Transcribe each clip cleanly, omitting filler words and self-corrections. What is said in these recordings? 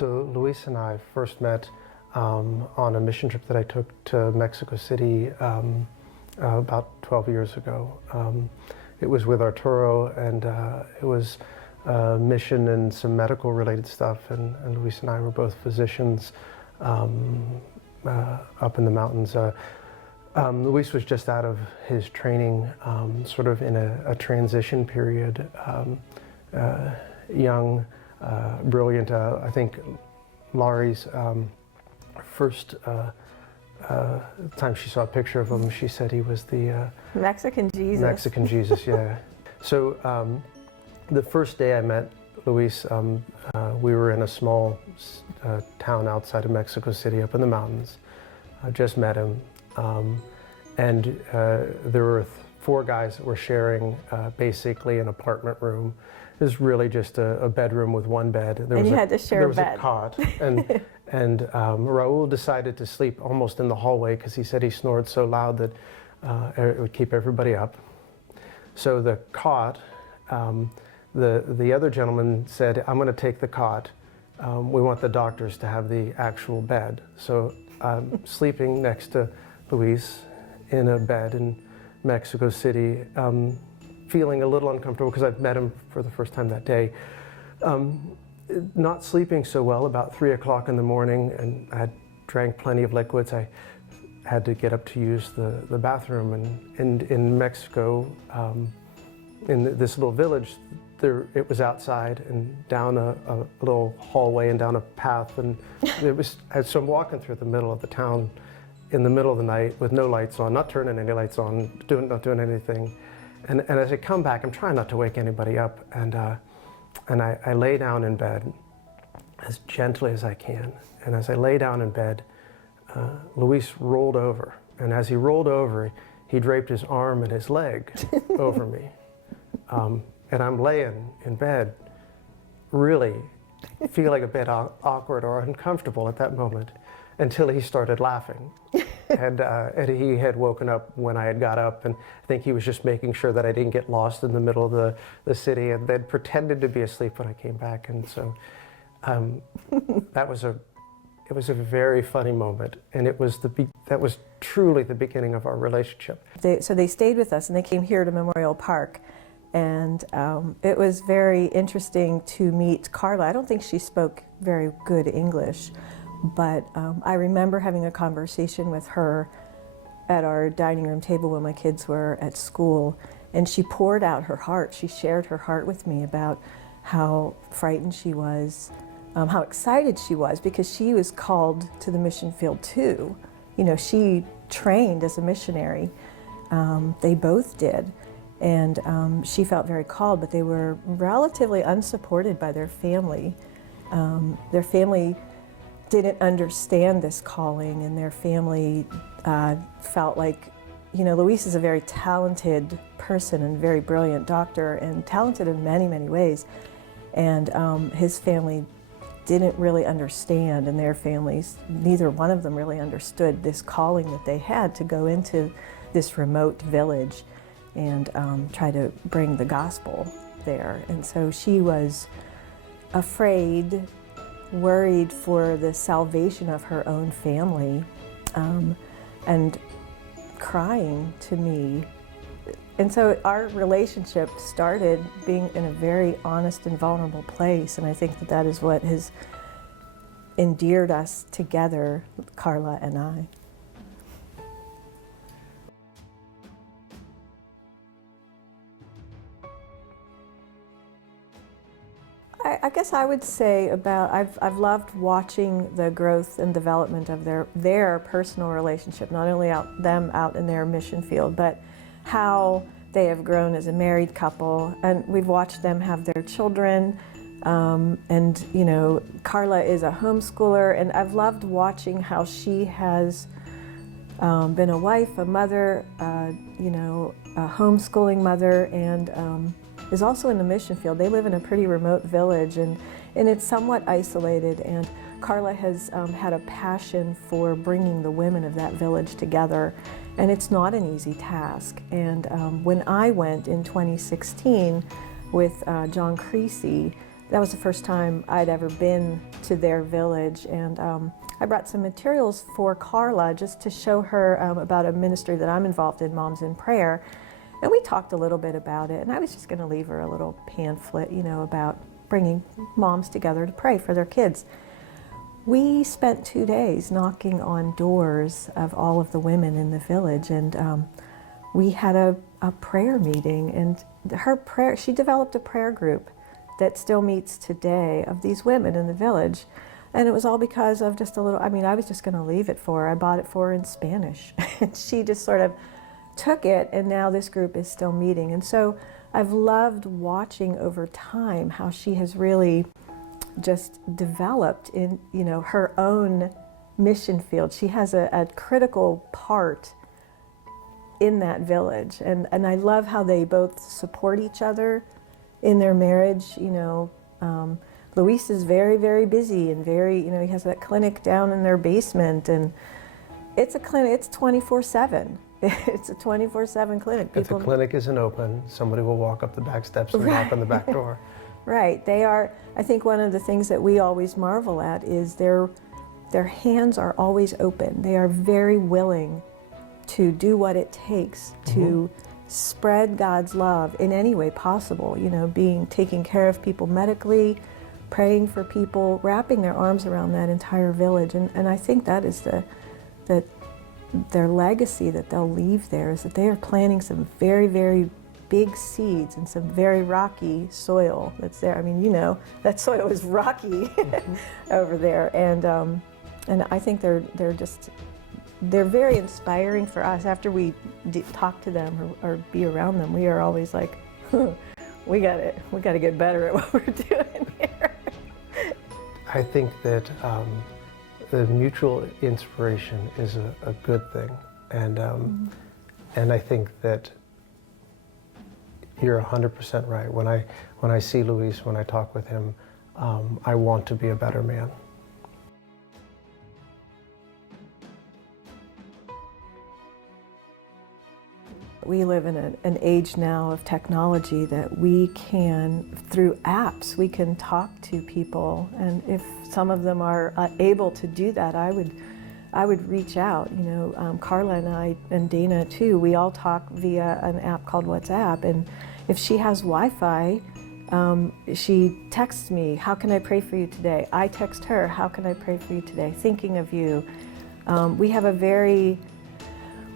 So Luis and I first met on a mission trip that I took to Mexico City about 12 years ago. It was with Arturo, and it was a mission and some medical related stuff, and Luis and I were both physicians up in the mountains. Luis was just out of his training, sort of in a transition period, young, brilliant. I think Laurie's first time she saw a picture of him, she said he was the Mexican Jesus. Mexican Jesus, yeah. So the first day I met Luis, we were in a small town outside of Mexico City, up in the mountains. I just met him, and there were four guys that were sharing basically an apartment room. It was really just a bedroom with one bed. And you had to share a bed. There was a cot, and Raul decided to sleep almost in the hallway because he said he snored so loud that it would keep everybody up. So the cot, the other gentleman said, "I'm going to take the cot. We want the doctors to have the actual bed." So I'm sleeping next to Luis in a bed in Mexico City, feeling a little uncomfortable because I'd met him for the first time that day. Not sleeping so well, about 3 o'clock in the morning, and I had drank plenty of liquids. I had to get up to use the bathroom, and in Mexico, in this little village, it was outside and down a little hallway and down a path, and so I'm walking through the middle of the town in the middle of the night with no lights on, not turning any lights on, not doing anything. And as I come back, I'm trying not to wake anybody up, and I lay down in bed as gently as I can. And as I lay down in bed, Luis rolled over, and as he rolled over, he draped his arm and his leg over me. And I'm laying in bed, really feeling a bit awkward or uncomfortable at that moment, until he started laughing. And he had woken up when I had got up, and I think he was just making sure that I didn't get lost in the middle of the city, and then pretended to be asleep when I came back. And so it was a very funny moment, and that was truly the beginning of our relationship. So they stayed with us, and they came here to Memorial Park, and it was very interesting to meet Carla. I don't think she spoke very good English, but I remember having a conversation with her at our dining room table when my kids were at school, and she poured out her heart. She shared her heart with me about how frightened she was, how excited she was, because she was called to the mission field too. You know, she trained as a missionary. They both did. And she felt very called, but they were relatively unsupported by their family. Their family didn't understand this calling, and their family felt like, you know, Luis is a very talented person and very brilliant doctor, and talented in many, many ways. And his family didn't really understand, and their families, neither one of them really understood this calling that they had to go into this remote village and try to bring the gospel there. And so she was afraid, worried for the salvation of her own family, and crying to me. And so our relationship started being in a very honest and vulnerable place, and I think that is what has endeared us together, Carla and I. I guess I would say I've loved watching the growth and development of their personal relationship, not only them out in their mission field, but how they have grown as a married couple, and we've watched them have their children. And you know, Carla is a homeschooler, and I've loved watching how she has been a wife, a mother, you know, a homeschooling mother, and is also in the mission field. They live in a pretty remote village, and it's somewhat isolated, and Carla has had a passion for bringing the women of that village together, and it's not an easy task. And when I went in 2016 with John Creasy, that was the first time I'd ever been to their village, and I brought some materials for Carla just to show her about a ministry that I'm involved in, Moms in Prayer, and we talked a little bit about it, and I was just going to leave her a little pamphlet, you know, about bringing moms together to pray for their kids. We spent 2 days knocking on doors of all of the women in the village, and we had a prayer meeting, and she developed a prayer group that still meets today of these women in the village. And it was all because of just a little, I mean, I was just going to leave it for her. I bought it for her in Spanish. And she just sort of took it, and now this group is still meeting. And so I've loved watching over time how she has really just developed in, you know, her own mission field. She has a critical part in that village. And I love how they both support each other in their marriage. You know, Luis is very, very busy and very, you know, he has that clinic down in their basement, and it's a clinic, it's 24/7. It's a 24/7 clinic. If the clinic isn't open, somebody will walk up the back steps and knock on the back door. Right. They are, I think one of the things that we always marvel at is their hands are always open. They are very willing to do what it takes to spread God's love in any way possible, you know, taking care of people medically, praying for people, wrapping their arms around that entire village. And I think that is their legacy that they'll leave there, is that they are planting some very, very big seeds in some very rocky soil that's there. I mean, you know, that soil is rocky over there. And I think they're very inspiring for us. After we talk to them or be around them, we are always like, we got to get better at what we're doing here. I think that the mutual inspiration is a good thing, and I think that you're 100% right. When I see Luis, when I talk with him, I want to be a better man. We live in an age now of technology that we can, through apps, we can talk to people. And if some of them are able to do that, I would reach out. You know, Carla and I, and Dana too, we all talk via an app called WhatsApp. And if she has Wi-Fi, she texts me, how can I pray for you today? I text her, how can I pray for you today? Thinking of you.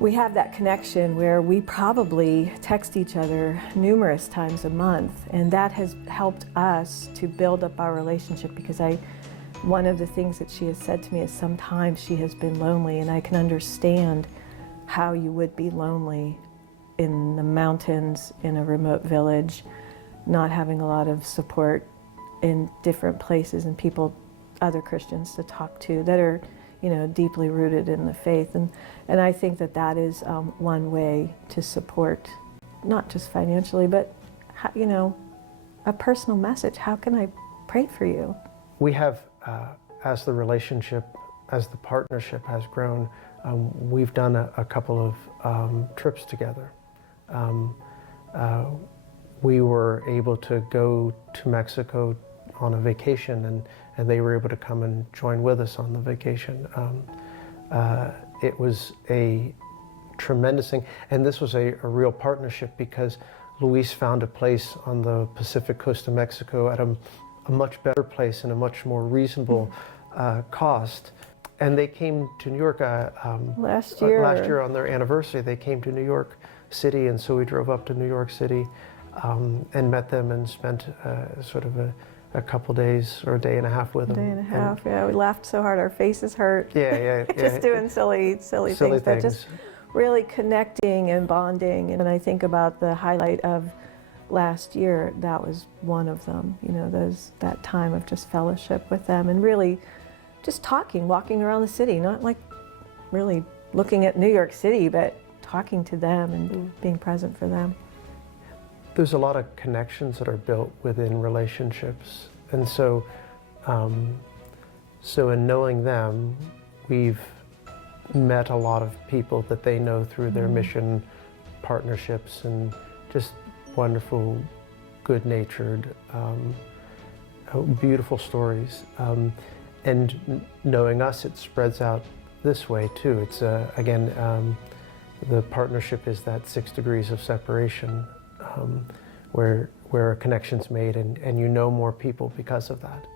We have that connection where we probably text each other numerous times a month, and that has helped us to build up our relationship, because one of the things that she has said to me is sometimes she has been lonely, and I can understand how you would be lonely in the mountains, in a remote village, not having a lot of support in different places and people, other Christians to talk to that are, you know, deeply rooted in the faith. And I think that is one way to support, not just financially, but, you know, a personal message. How can I pray for you? We have, as the relationship, as the partnership has grown, we've done a couple of trips together. We were able to go to Mexico on a vacation, and they were able to come and join with us on the vacation. It was a tremendous thing, and this was a real partnership, because Luis found a place on the Pacific coast of Mexico at a much better place and a much more reasonable cost. And they came to New York last year on their anniversary. They came to New York City, and so we drove up to New York City and met them and spent sort of a couple days or a day and a half with them. A day and a half, yeah. We laughed so hard, our faces hurt. Yeah. Just doing silly things, but just really connecting and bonding. And I think about the highlight of last year, that was one of them. You know, that time of just fellowship with them and really just talking, walking around the city, not like really looking at New York City, but talking to them and being present for them. There's a lot of connections that are built within relationships, and so in knowing them, we've met a lot of people that they know through their mission partnerships, and just wonderful, good-natured, beautiful stories. And knowing us, it spreads out this way too. It's again, the partnership is that 6 degrees of separation, where a connection's made, and you know more people because of that.